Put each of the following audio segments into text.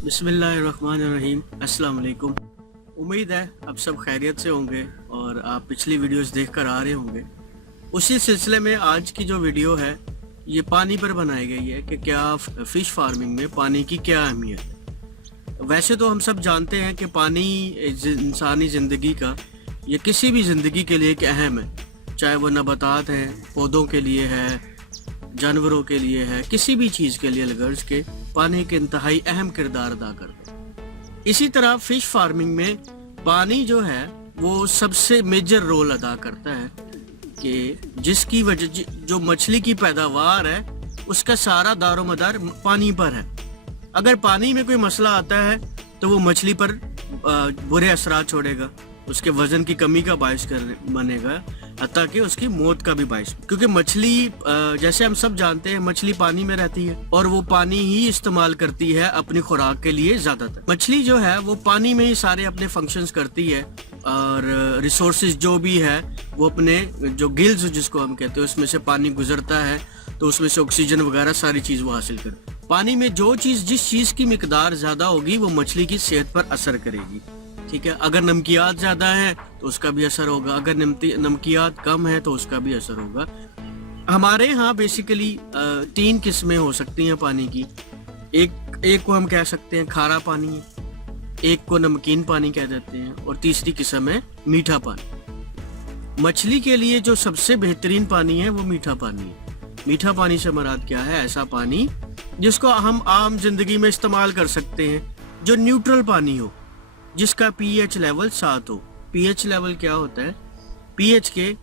बिस्मिल्लाहिर्रहमानिर्रहीम। अस्सलाम वालेकुम। उम्मीद है आप सब खैरियत से होंगे और आप पिछली वीडियोस देख कर आ रहे होंगे। उसी सिलसिले में आज की जो वीडियो है ये पानी पर बनाई गई है कि क्या फ़िश फार्मिंग में पानी की क्या अहमियत है। वैसे तो हम सब जानते हैं कि पानी इंसानी ज़िंदगी का ये किसी भी ज़िंदगी के लिए एक अहम है, चाहे वो नबातात हैं, पौधों के लिए है, जानवरों के लिए है, किसी भी चीज़ के लिए लगर्ज के पानी के इंतहाई अहम किरदार अदा करता है। इसी तरह फ़िश फार्मिंग में पानी जो है वो सबसे मेजर रोल अदा करता है कि जिसकी वजह जो मछली की पैदावार है उसका सारा दारोमदार पानी पर है। अगर पानी में कोई मसला आता है तो वो मछली पर बुरे असरात छोड़ेगा, उसके वजन की कमी का बायस बनेगा, हत्ता कि उसकी मौत का भी बायस। क्योंकि मछली जैसे हम सब जानते हैं मछली पानी में रहती है और वो पानी ही इस्तेमाल करती है अपनी खुराक के लिए। ज़्यादातर मछली जो है वो पानी में ही सारे अपने फंक्शंस करती है और रिसोर्सेज जो भी है वो अपने जो गिल्स जिसको हम कहते हैं उसमें से पानी गुजरता है तो उसमें से ऑक्सीजन वगैरह सारी चीज़ वो हासिल करती है। पानी में जो चीज़ जिस चीज़ की मिकदार ज़्यादा होगी वो मछली की सेहत पर असर करेगी। ठीक है, अगर नमकियात ज़्यादा है तो उसका भी असर होगा, अगर नमकियात कम है तो उसका भी असर होगा। हमारे यहाँ बेसिकली 3 किस्में हो सकती हैं पानी की। एक को हम कह सकते हैं खारा पानी, एक को नमकीन पानी कह देते हैं और तीसरी किस्म है मीठा पानी। मछली के लिए जो सबसे बेहतरीन पानी है वो मीठा पानी है। मीठा पानी से मुराद क्या है? ऐसा पानी जिसको हम आम जिंदगी में इस्तेमाल कर सकते हैं, जो न्यूट्रल पानी हो, जिसका पीएच लेवल 7 हो। पीएच लेवल क्या होता है? पीएच के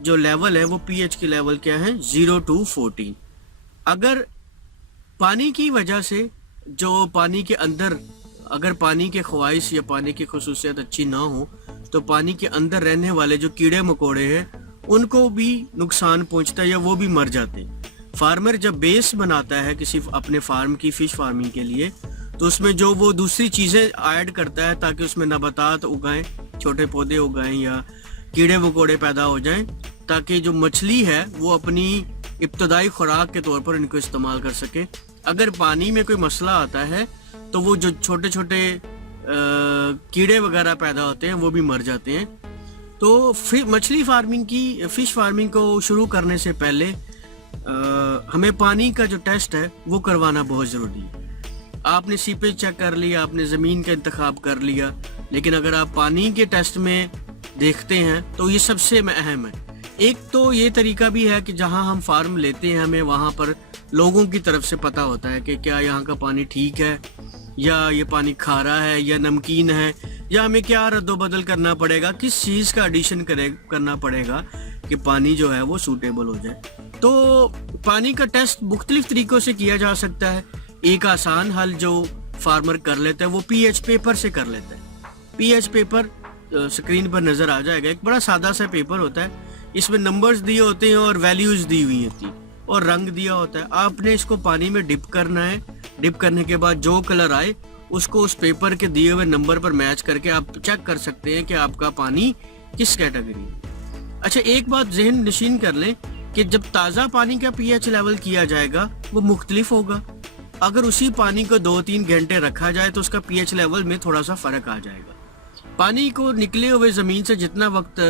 जो लेवल है वो पीएच के लेवल क्या है? 0 to 14। अगर पानी की वजह से जो पानी के अंदर अगर पानी के ख्वाइश या पानी की खुसूसियत अच्छी ना हो तो पानी के अंदर रहने वाले जो कीड़े मकोड़े हैं उनको भी नुकसान पहुंचता है या वो भी मर जाते हैं। फार्मर जब बेस बनाता है किसी अपने फार्म की फ़िश फार्मिंग के लिए तो उसमें जो वो दूसरी चीज़ें ऐड करता है ताकि उसमें नबातात उगाएं, छोटे पौधे उगाएं या कीड़े मकोड़े पैदा हो जाएं, ताकि जो मछली है वो अपनी इब्तदाई खुराक के तौर पर इनको इस्तेमाल कर सके। अगर पानी में कोई मसला आता है तो वो जो छोटे छोटे कीड़े वगैरह पैदा होते हैं वो भी मर जाते हैं। तो मछली फार्मिंग की फ़िश फार्मिंग को शुरू करने से पहले हमें पानी का जो टेस्ट है वो करवाना बहुत ज़रूरी है। आपने सीपेज चेक कर लिया, आपने ज़मीन का इंतखाब कर लिया, लेकिन अगर आप पानी के टेस्ट में देखते हैं तो ये सबसे अहम है। एक तो ये तरीका भी है कि जहां हम फार्म लेते हैं हमें वहां पर लोगों की तरफ से पता होता है कि क्या यहाँ का पानी ठीक है या ये पानी खारा है या नमकीन है, या हमें क्या रद्दोबदल करना पड़ेगा, किस चीज़ का एडिशन करना पड़ेगा कि पानी जो है वो सूटेबल हो जाए। तो पानी का टेस्ट मुख्तलिफ तरीक़ों से किया जा सकता है। एक आसान हल जो फार्मर कर लेता है वो पीएच पेपर से कर लेता है। पीएच पेपर स्क्रीन पर नज़र आ जाएगा, एक बड़ा सादा सा पेपर होता है, इसमें नंबर्स दिए होते हैं और वैल्यूज़ दी हुई होती और रंग दिया होता है। आपने इसको पानी में डिप करना है, डिप करने के बाद जो कलर आए उसको उस पेपर के दिए हुए नंबर पर मैच करके आप चेक कर सकते हैं कि आपका पानी किस कैटेगरी है। अच्छा, एक बात जहन नशीन कर लें कि जब ताज़ा पानी का पीएच लेवल किया जाएगा वो मुख्तलिफ होगा। अगर उसी पानी को 2-3 घंटे रखा जाए तो उसका पीएच लेवल में थोड़ा सा फ़र्क आ जाएगा। पानी को निकले हुए ज़मीन से जितना वक्त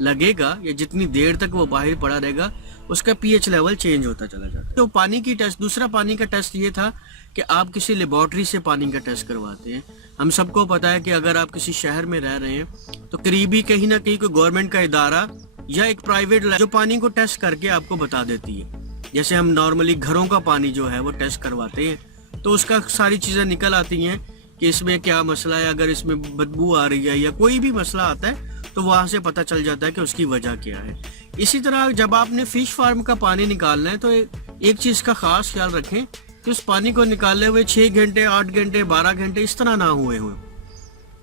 लगेगा या जितनी देर तक वो बाहर पड़ा रहेगा उसका पीएच लेवल चेंज होता चला जाता है। तो पानी की टेस्ट, दूसरा पानी का टेस्ट ये था कि आप किसी लेबॉर्ट्री से पानी का टेस्ट करवाते हैं। हम सबको पता है कि अगर आप किसी शहर में रह रहे हैं तो करीबी कहीं ना कहीं कोई गवर्नमेंट का इदारा या एक प्राइवेट जो पानी को टेस्ट करके आपको बता देती है। जैसे हम नॉर्मली घरों का पानी जो है वो टेस्ट करवाते हैं तो उसका सारी चीज़ें निकल आती हैं कि इसमें क्या मसला है, अगर इसमें बदबू आ रही है या कोई भी मसला आता है तो वहाँ से पता चल जाता है कि उसकी वजह क्या है। इसी तरह जब आपने फ़िश फार्म का पानी निकालना है तो एक चीज़ का ख़ास ख्याल रखें कि उस पानी को निकालने हुए 6 घंटे, 8 घंटे, 12 घंटे इस तरह ना हुए हों।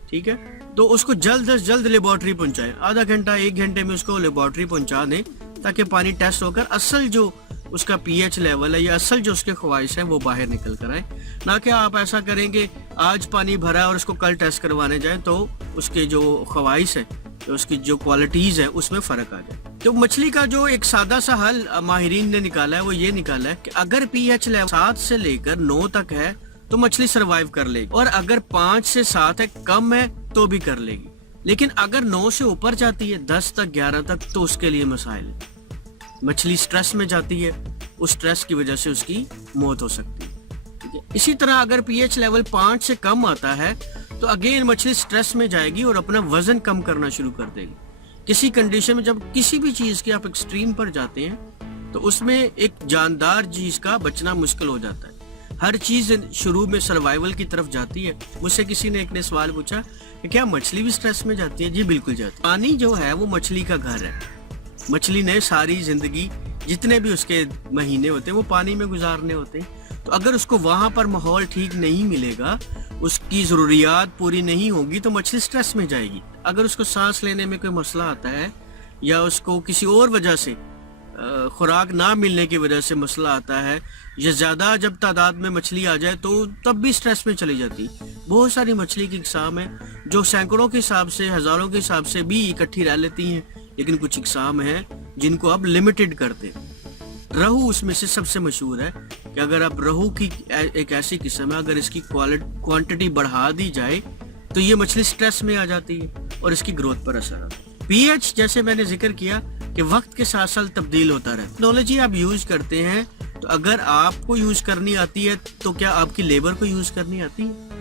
ठीक है, तो उसको जल्द से जल्द लेबॉर्ट्री पहुँचाएँ, आधा घंटा 1 घंटे में उसको लेबॉर्ट्री पहुँचा दें ताकि पानी टेस्ट होकर असल जो उसका पीएच लेवल है या असल जो उसके ख्वाहिश है वो बाहर निकल कर आए। ना कि आप ऐसा करेंगे आज पानी भरा है और उसको कल टेस्ट करवाने जाएं तो उसके जो ख्वाहिश है, तो उसकी जो क्वालिटीज़ है उसमें फ़र्क आ जाए। तो मछली का जो एक सादा सा हल माहिरीन ने निकाला है वो ये निकाला है कि अगर पीएच लेवल 7 से लेकर 9 तक है तो मछली सरवाइव कर लेगी, और अगर 5 से 7 है, कम है तो भी कर लेगी। लेकिन अगर 9 से ऊपर जाती है, 10 तक 11 तक, तो उसके लिए मसाइल है। मछली स्ट्रेस में जाती है, उस स्ट्रेस की वजह से उसकी मौत हो सकती है। ठीक है, इसी तरह अगर पीएच लेवल 5 से कम आता है तो अगेन मछली स्ट्रेस में जाएगी और अपना वजन कम करना शुरू कर देगी। किसी कंडीशन में जब किसी भी चीज के आप एक्सट्रीम पर जाते हैं तो उसमें एक जानदार चीज का बचना मुश्किल हो जाता है। हर चीज शुरू में सर्वाइवल की तरफ जाती है। मुझसे किसी ने एक ने सवाल पूछा कि क्या मछली भी स्ट्रेस में जाती है? जी बिल्कुल जाती है। पानी जो है वो मछली का घर है। मछली ने सारी जिंदगी, जितने भी उसके महीने होते हैं, वो पानी में गुजारने होते हैं। तो अगर उसको वहां पर माहौल ठीक नहीं मिलेगा, उसकी जरूरियात पूरी नहीं होगी, तो मछली स्ट्रेस में जाएगी। अगर उसको सांस लेने में कोई मसला आता है या उसको किसी और वजह से खुराक ना मिलने की वजह से मसला आता है, या ज्यादा जब तादाद में मछली आ जाए तो तब भी स्ट्रेस में चली जाती। बहुत सारी मछली की इकसाम है जो सैकड़ों के हिसाब से, हजारों के हिसाब से भी इकट्ठी रह लेती हैं, लेकिन कुछ इकसाम है जिनको अब लिमिटेड करते हैं। रहू उसमें से सबसे मशहूर है कि अगर आप रहू की एक ऐसी किस्म है, अगर इसकी क्वांटिटी बढ़ा दी जाए तो ये मछली स्ट्रेस में आ जाती है और इसकी ग्रोथ पर असर आता है। पीएच जैसे मैंने जिक्र किया कि वक्त के साथ साथ तब्दील होता रहता है। टेक्नोलॉजी आप यूज करते हैं तो अगर आपको यूज करनी आती है तो क्या आपकी लेबर को यूज करनी आती है?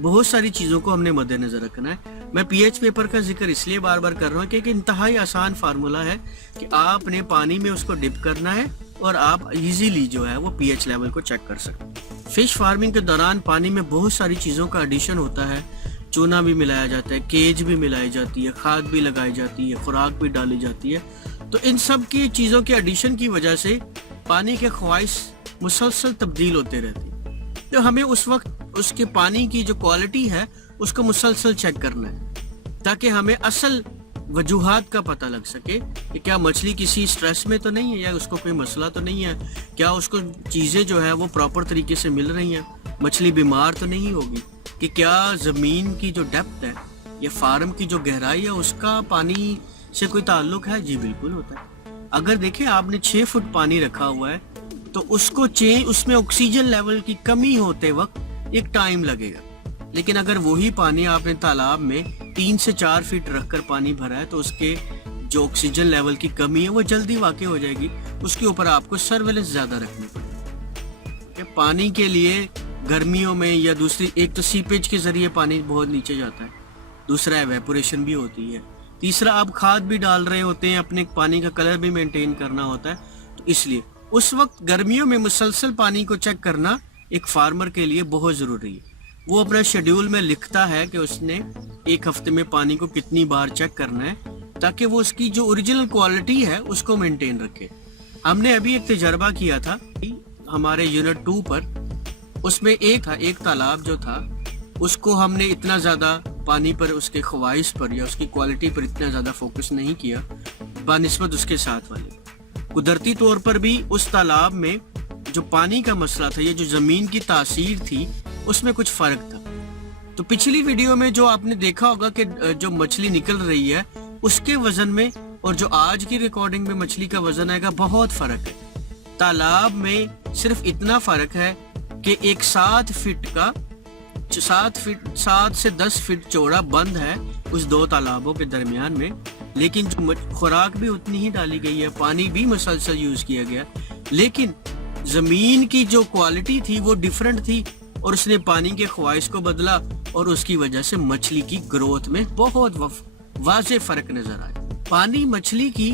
बहुत सारी चीजों को हमने मद्देनजर रखना है। मैं पीएच पेपर का जिक्र इसलिए बार बार कर रहा हूँ क्योंकि इंतहाई आसान फार्मूला है कि आपने पानी में उसको डिप करना है और आप इजीली जो है वो पीएच लेवल को चेक कर सकते हैं। फिश फार्मिंग के दौरान पानी में बहुत सारी चीजों का एडिशन होता है। चूना भी मिलाया जाता है, केज भी मिलाई जाती है, खाद भी लगाई जाती है, खुराक भी डाली जाती है। तो इन सब की चीजों के एडिशन की वजह से पानी के ख्वाहिश मुसलसल तब्दील होते रहते हैं। तो हमें उस वक्त उसके पानी की जो क्वालिटी है उसको मुसलसल चेक करना है ताकि हमें असल वजूहात का पता लग सके कि क्या मछली किसी स्ट्रेस में तो नहीं है, या उसको कोई मसला तो नहीं है, क्या उसको चीजें जो है वो प्रॉपर तरीके से मिल रही हैं, मछली बीमार तो नहीं होगी, कि क्या जमीन की जो डेप्थ है या फार्म की जो गहराई है उसका पानी से कोई ताल्लुक है? जी बिल्कुल होता है। अगर देखें आपने 6 फुट पानी रखा हुआ है तो उसको उसमें ऑक्सीजन लेवल की कमी होते वक्त एक टाइम लगेगा, लेकिन अगर वही पानी आपने तालाब में 3 से 4 फीट रखकर पानी भरा है तो उसके जो ऑक्सीजन लेवल की कमी है वो जल्दी वाक़ई हो जाएगी। उसके ऊपर आपको सर्वेलेंस ज्यादा रखनी पड़ेगी। पानी के लिए गर्मियों में या दूसरी, एक तो सीपेज के जरिए पानी बहुत नीचे जाता है, दूसरा एवेपोरेशन भी होती है, तीसरा आप खाद भी डाल रहे होते हैं, अपने पानी का कलर भी मेंटेन करना होता है। तो इसलिए उस वक्त गर्मियों में मुसलसल पानी को चेक करना एक फार्मर के लिए बहुत जरूरी है। वो अपना शेड्यूल में लिखता है कि उसने एक हफ्ते में पानी को कितनी बार चेक करना है ताकि वो उसकी जो ओरिजिनल क्वालिटी है उसको मेंटेन रखे। हमने अभी एक तजर्बा किया था हमारे यूनिट 2 पर। उसमें एक तालाब जो था उसको हमने इतना ज्यादा पानी पर, उसके ख्वाहिश पर या उसकी क्वालिटी पर इतना ज्यादा फोकस नहीं किया बानिस्बत उसके साथ वाले। कुदरती तौर पर भी उस तालाब में जो पानी का मसला था, ये जो जमीन की तासीर थी, उसमें कुछ फर्क था। तो पिछली वीडियो में जो आपने देखा होगा कि जो मछली निकल रही है उसके वजन में और जो आज की रिकॉर्डिंग में मछली का वजन आएगा, बहुत फर्क है। तालाब में सिर्फ इतना फर्क है कि एक 7 से 10 फीट चौड़ा बंद है उस 2 तालाबों के दरमियान में, लेकिन जो खुराक भी उतनी ही डाली गई है, पानी भी मुसलसल यूज किया गया, लेकिन जमीन की जो क्वालिटी थी वो डिफरेंट थी और उसने पानी के ख्वाहिश को बदला और उसकी वजह से मछली की ग्रोथ में बहुत वाज़ेह फर्क नजर आया। पानी मछली की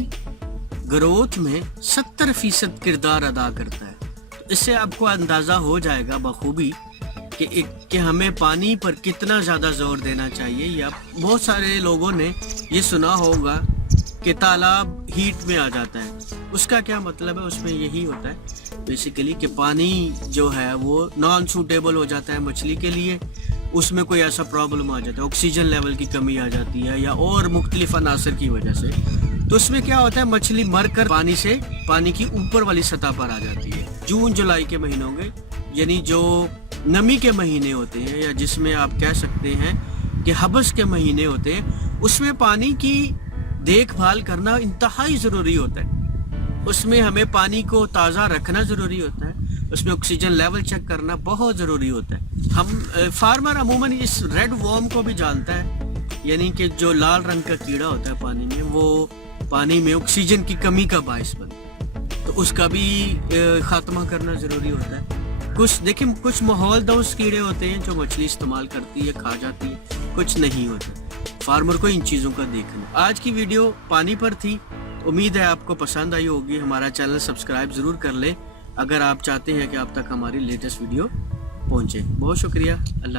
ग्रोथ में 70% किरदार अदा करता है। तो इससे आपको अंदाजा हो जाएगा बखूबी कि हमें पानी पर कितना ज्यादा जोर देना चाहिए। या बहुत सारे लोगों ने ये सुना होगा कि तालाब हीट में आ जाता है, उसका क्या मतलब है? उसमें यही होता है बेसिकली कि पानी जो है वो नॉन सूटेबल हो जाता है मछली के लिए, उसमें कोई ऐसा प्रॉब्लम आ जाता है, ऑक्सीजन लेवल की कमी आ जाती है या और मुख्तलिफ अनासर की वजह से, तो उसमें क्या होता है, मछली मरकर पानी की ऊपर वाली सतह पर आ जाती है। जून जुलाई के महीनों में, यानी जो नमी के महीने होते हैं या जिसमें आप कह सकते हैं कि हबस के महीने होते हैं, उसमें पानी की देखभाल करना इंतहाई ज़रूरी होता है। उसमें हमें पानी को ताज़ा रखना ज़रूरी होता है, اس میں آکسیجن لیول چیک کرنا بہت ضروری ہوتا ہے. ہم فارمر عموماً اس ریڈ وارم کو بھی جانتا ہے, یعنی کہ جو لال رنگ کا کیڑا ہوتا ہے پانی میں, وہ پانی میں آکسیجن کی کمی کا باعث بنتا ہے, تو اس کا بھی خاتمہ کرنا ضروری ہوتا ہے. کچھ ماحول دوز کیڑے ہوتے ہیں جو مچھلی استعمال کرتی ہے, کھا جاتی ہے, کچھ نہیں ہوتا. فارمر کو ان چیزوں کا دیکھنا. آج کی ویڈیو پانی پر تھی, امید ہے آپ کو پسند آئی ہوگی. ہمارا چینل سبسکرائب ضرور کر لیں اگر آپ چاہتے ہیں کہ آپ تک ہماری لیٹسٹ ویڈیو پہنچے. بہت شکریہ. اللہ